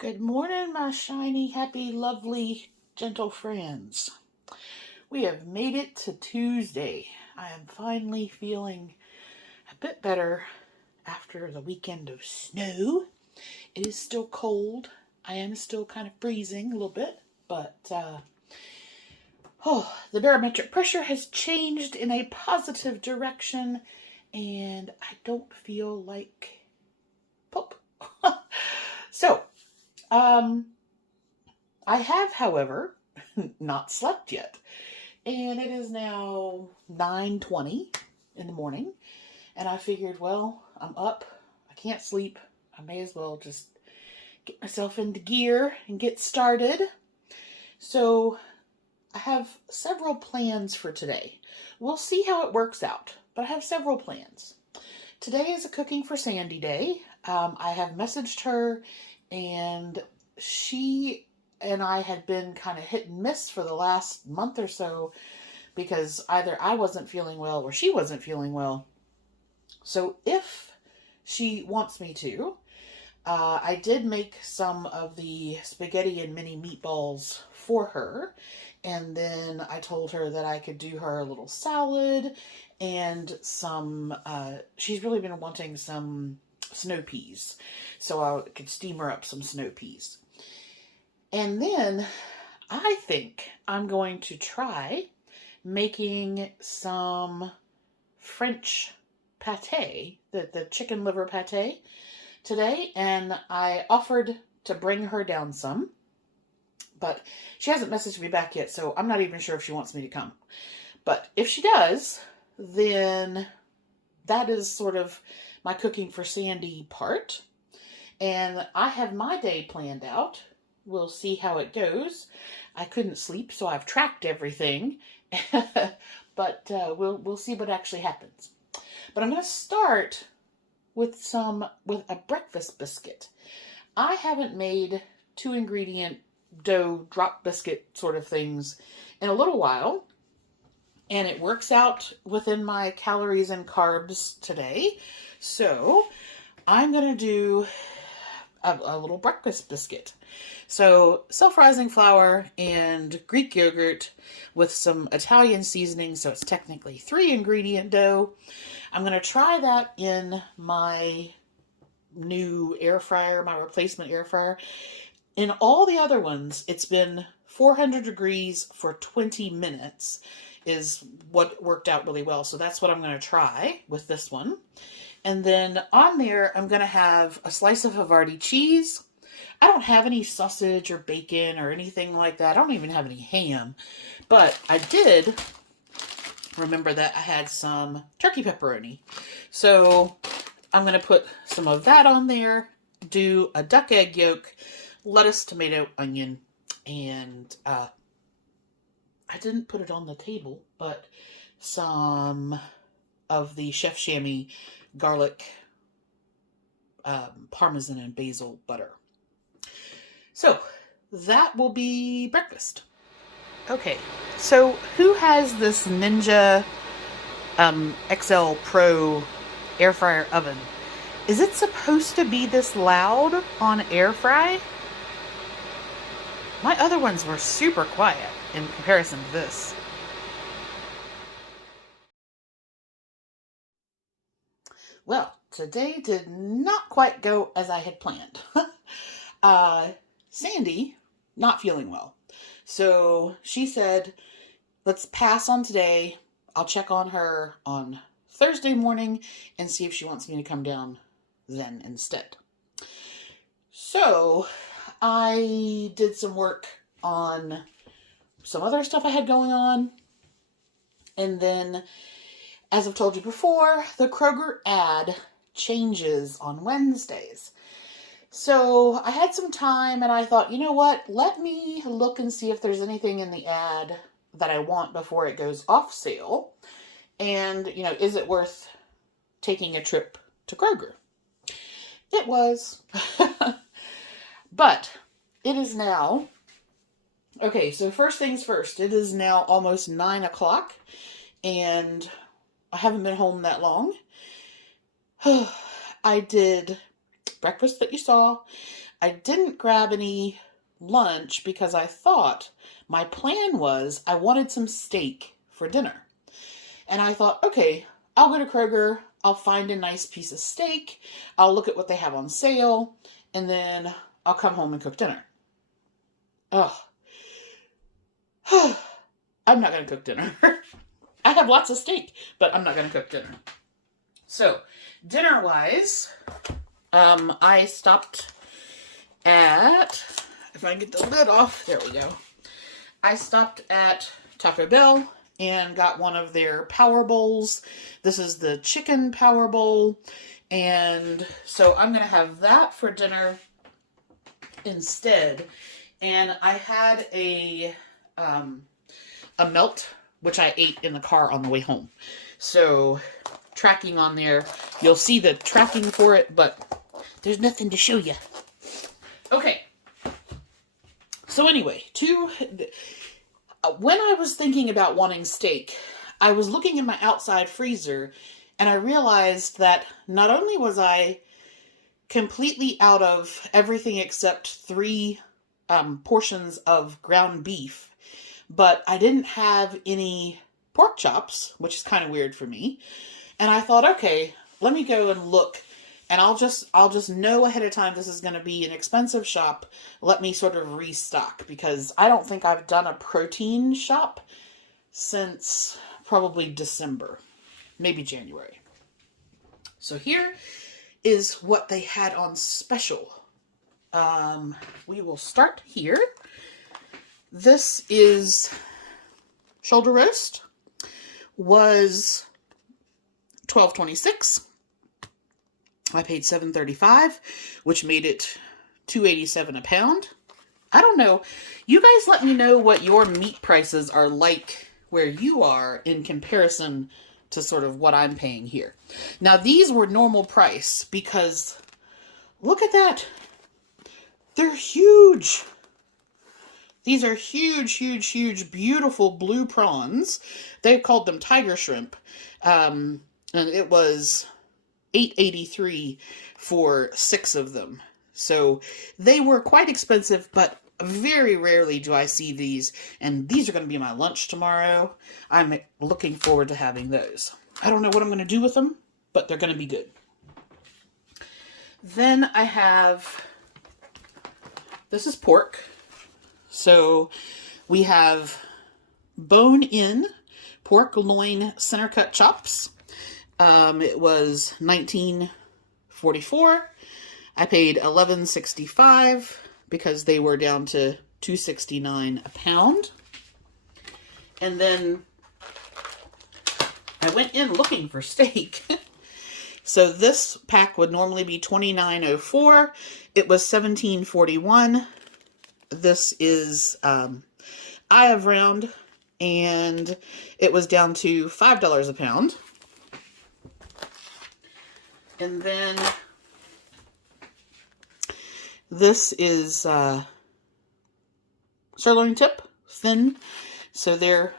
Good morning, my shiny, happy, lovely, gentle friends. We have made it to Tuesday. I am finally feeling a bit better after the weekend of snow. It is still cold. I am still kind of freezing a little bit, but the barometric pressure has changed in a positive direction, and I don't feel like poop. So, I have, however, not slept yet. And it is now 9:20 in the morning. And I figured, well, I'm up. I can't sleep. I may as well just get myself into gear and get started. So I have several plans for today. We'll see how it works out, but I have several plans. Today is a cooking for Sandy day. I have messaged her, and she and I had been kind of hit and miss for the last month or so because either I wasn't feeling well or she wasn't feeling well. So if she wants me to, I did make some of the spaghetti and mini meatballs for her. And then I told her that I could do her a little salad and some, she's really been wanting some snow peas. So I could steam her up some snow peas. And then I think I'm going to try making some French pate, the chicken liver pate today. And I offered to bring her down some, but she hasn't messaged me back yet, so I'm not even sure if she wants me to come. But if she does, then that is sort of my cooking for Sandy part. And I have my day planned out. We'll see how it goes. I couldn't sleep, so I've tracked everything. But we'll see what actually happens. But I'm going to start with a breakfast biscuit. I haven't made 2-ingredient dough drop biscuit sort of things in a little while, and it works out within my calories and carbs today. So I'm going to do a little breakfast biscuit. So self-rising flour and Greek yogurt with some Italian seasoning, so it's technically 3-ingredient dough. I'm going to try that in my new air fryer, my replacement air fryer. In all the other ones, it's been 400 degrees for 20 minutes is what worked out really well. So that's what I'm going to try with this one. And then on there, I'm going to have a slice of Havarti cheese. I don't have any sausage or bacon or anything like that. I don't even have any ham. But I did remember that I had some turkey pepperoni. So I'm going to put some of that on there, do a duck egg yolk, lettuce, tomato, onion, and I didn't put it on the table, but some of the Chef Chamois garlic, Parmesan, and Basil butter. So that will be breakfast. Okay, so who has this Ninja XL Pro air fryer oven? Is it supposed to be this loud on air fry? My other ones were super quiet in comparison to this. Well, today did not quite go as I had planned. Sandy, not feeling well. So she said, let's pass on today. I'll check on her on Thursday morning and see if she wants me to come down then instead. So I did some work on some other stuff I had going on. And then, as I've told you before, the Kroger ad changes on Wednesdays. So I had some time and I thought, you know what? Let me look and see if there's anything in the ad that I want before it goes off sale. And, is it worth taking a trip to Kroger? It was. But it is now, okay, so first things first, it is now almost 9 o'clock and I haven't been home that long. I did breakfast that you saw. I didn't grab any lunch because I thought my plan was I wanted some steak for dinner. And I thought, okay, I'll go to Kroger, I'll find a nice piece of steak, I'll look at what they have on sale, and then I'll come home and cook dinner. Ugh. I'm not going to cook dinner. I have lots of steak, but I'm not going to cook dinner. So, dinner-wise, I stopped at, if I can get the lid off, there we go. I stopped at Taco Bell and got one of their Power Bowls. This is the chicken Power Bowl. And so I'm going to have that for dinner instead. And I had a melt, which I ate in the car on the way home. So tracking on there, you'll see the tracking for it, but there's nothing to show you. Okay. So anyway, when I was thinking about wanting steak, I was looking in my outside freezer and I realized that not only was I completely out of everything except 3 portions of ground beef, but I didn't have any pork chops, which is kind of weird for me. And I thought, okay, let me go and look, and I'll just know ahead of time this is going to be an expensive shop. Let me sort of restock, because I don't think I've done a protein shop since probably December, maybe January. So here is what they had on special. We will start here. This is shoulder roast. Was $12.26. I paid $7.35, which made it $2.87 a pound. I don't know. You guys let me know what your meat prices are like where you are in comparison to sort of what I'm paying here. Now, these were normal price because look at that. They're huge. These are huge, huge, huge, beautiful blue prawns. They called them tiger shrimp. And it was $8.83 for 6 of them. So they were quite expensive, but very rarely do I see these. And these are going to be my lunch tomorrow. I'm looking forward to having those. I don't know what I'm going to do with them, but they're going to be good. Then I have, this is pork. So we have bone-in pork loin center cut chops. It was $19.44. I paid $11.65 because they were down to $2.69 a pound. And then I went in looking for steak. So this pack would normally be $29.04. It was $17.41. This is Eye Round, and it was down to $5 a pound. And then this is sirloin tip, thin. So they're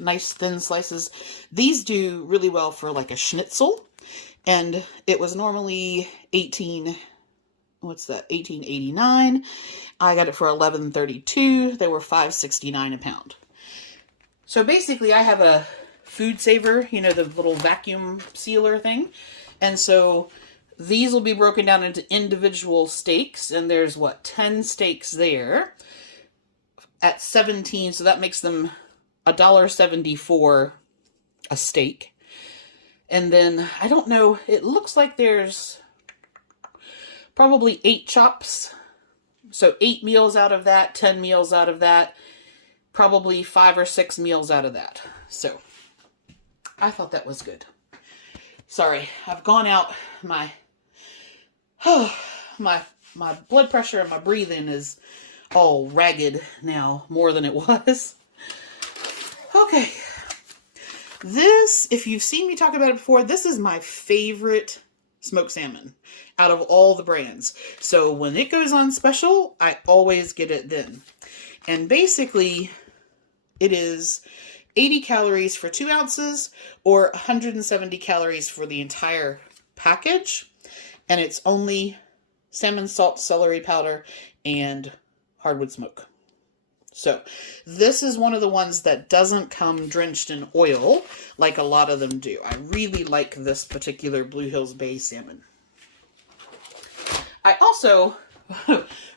nice thin slices. These do really well for like a schnitzel. And it was normally $18.89. I got it for $11.32. They were $5.69 a pound. So basically I have a food saver, you know, the little vacuum sealer thing. And so these will be broken down into individual steaks. And there's what, 10 steaks there at 17. So that makes them $1.74 a steak. And then I don't know, it looks like there's probably 8 chops. So 8 meals out of that, 10 meals out of that, probably 5 or 6 meals out of that. So I thought that was good. Sorry, I've gone out. My blood pressure and my breathing is all ragged now, more than it was. Okay. This, if you've seen me talk about it before, this is my favorite smoked salmon out of all the brands. So when it goes on special, I always get it then. And basically, it is 80 calories for 2 ounces or 170 calories for the entire package. And it's only salmon salt, celery powder, and hardwood smoke. So this is one of the ones that doesn't come drenched in oil like a lot of them do. I really like this particular Blue Hills Bay salmon. I also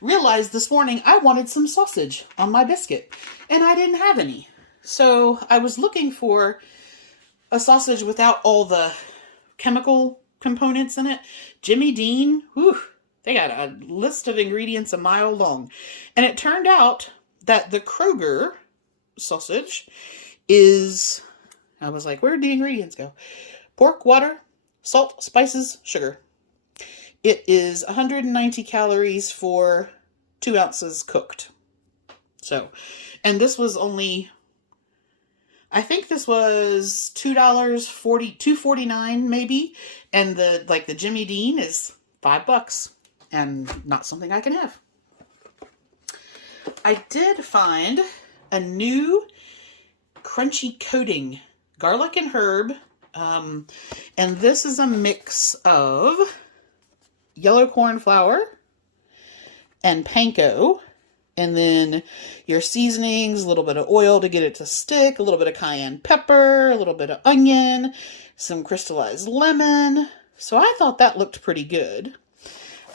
realized this morning I wanted some sausage on my biscuit, and I didn't have any. So I was looking for a sausage without all the chemical components in it. Jimmy Dean, whew, they got a list of ingredients a mile long. And it turned out that the Kroger sausage is, I was like, where'd the ingredients go? Pork, water, salt, spices, sugar. It is 190 calories for 2 ounces cooked. So, and this was only, I think this was $2.49 maybe, and the Jimmy Dean is $5, and not something I can have. I did find a new crunchy coating, garlic and herb, and this is a mix of yellow corn flour and panko, and then your seasonings, a little bit of oil to get it to stick, a little bit of cayenne pepper, a little bit of onion, some crystallized lemon. So I thought that looked pretty good.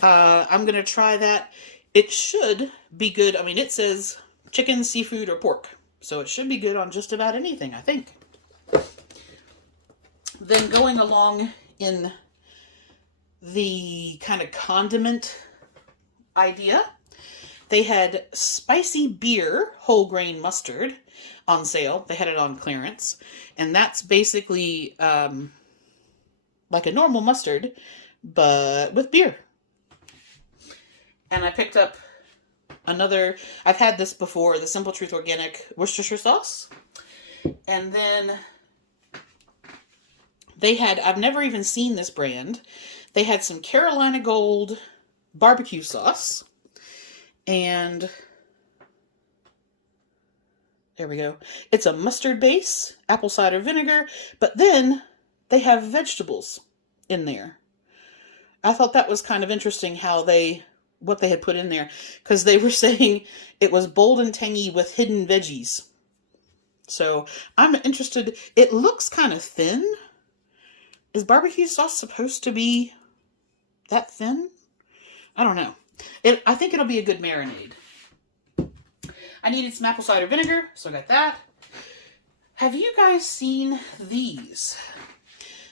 I'm going to try that. It should be good. I mean, it says chicken, seafood, or pork. So it should be good on just about anything, I think. Then going along in the kind of condiment idea, they had spicy beer whole grain mustard on sale. They had it on clearance. And that's basically like a normal mustard, but with beer. And I picked up another, I've had this before, the Simple Truth Organic Worcestershire sauce. And then they had, I've never even seen this brand. They had some Carolina Gold barbecue sauce. And there we go. It's a mustard base, apple cider vinegar, but then they have vegetables in there. I thought that was kind of interesting how what they had put in there, because they were saying it was bold and tangy with hidden veggies. So I'm interested. It looks kind of thin. Is barbecue sauce supposed to be that thin? I don't know. I think it'll be a good marinade. I needed some apple cider vinegar, so I got that. Have you guys seen these?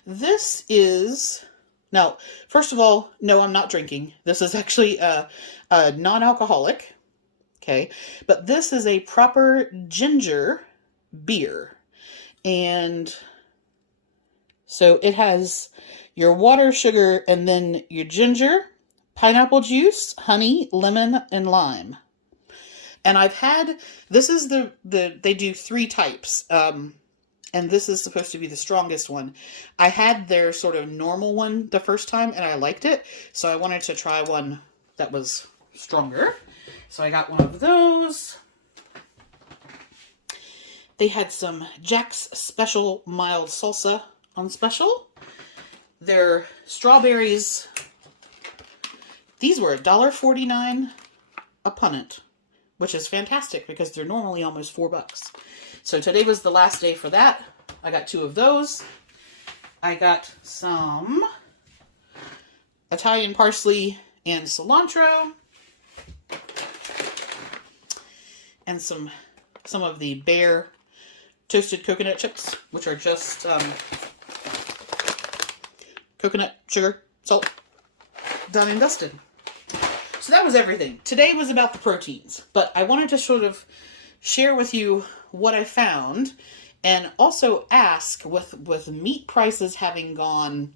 This is, now, first of all, no, I'm not drinking. This is actually a non-alcoholic, okay? But this is a proper ginger beer. And so it has your water, sugar, and then your ginger, pineapple juice, honey, lemon, and lime. And I've had, this is they do 3 types. And this is supposed to be the strongest one. I had their sort of normal one the first time, and I liked it. So I wanted to try one that was stronger. So I got one of those. They had some Jack's Special Mild Salsa on special. Their strawberries, these were $1.49 a punnet, which is fantastic because they're normally almost $4. So today was the last day for that. I got 2 of those. I got some Italian parsley and cilantro. And some of the Bear toasted coconut chips, which are just coconut, sugar, salt, done and dusted. So that was everything. Today was about the proteins, but I wanted to sort of share with you what I found, and also ask, with meat prices having gone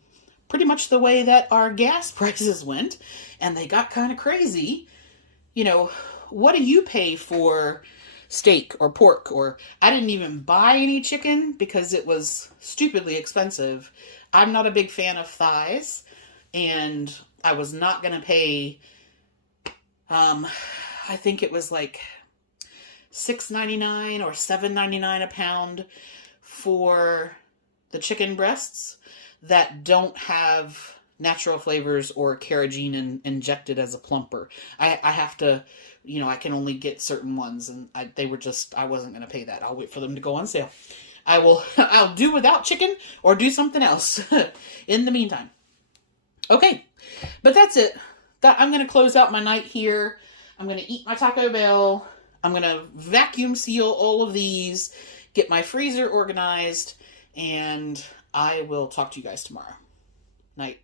pretty much the way that our gas prices went, and they got kind of crazy, you know, what do you pay for steak or pork? Or I didn't even buy any chicken because it was stupidly expensive. I'm not a big fan of thighs, and I was not going to pay, I think it was like $6.99 or $7.99 a pound for the chicken breasts that don't have natural flavors or carrageenan injected as a plumper. I have to, I can only get certain ones, and I wasn't going to pay that. I'll wait for them to go on sale. I'll do without chicken or do something else in the meantime. Okay, but that's it. I'm going to close out my night here. I'm going to eat my Taco Bell. I'm going to vacuum seal all of these, get my freezer organized, and I will talk to you guys tomorrow. Night.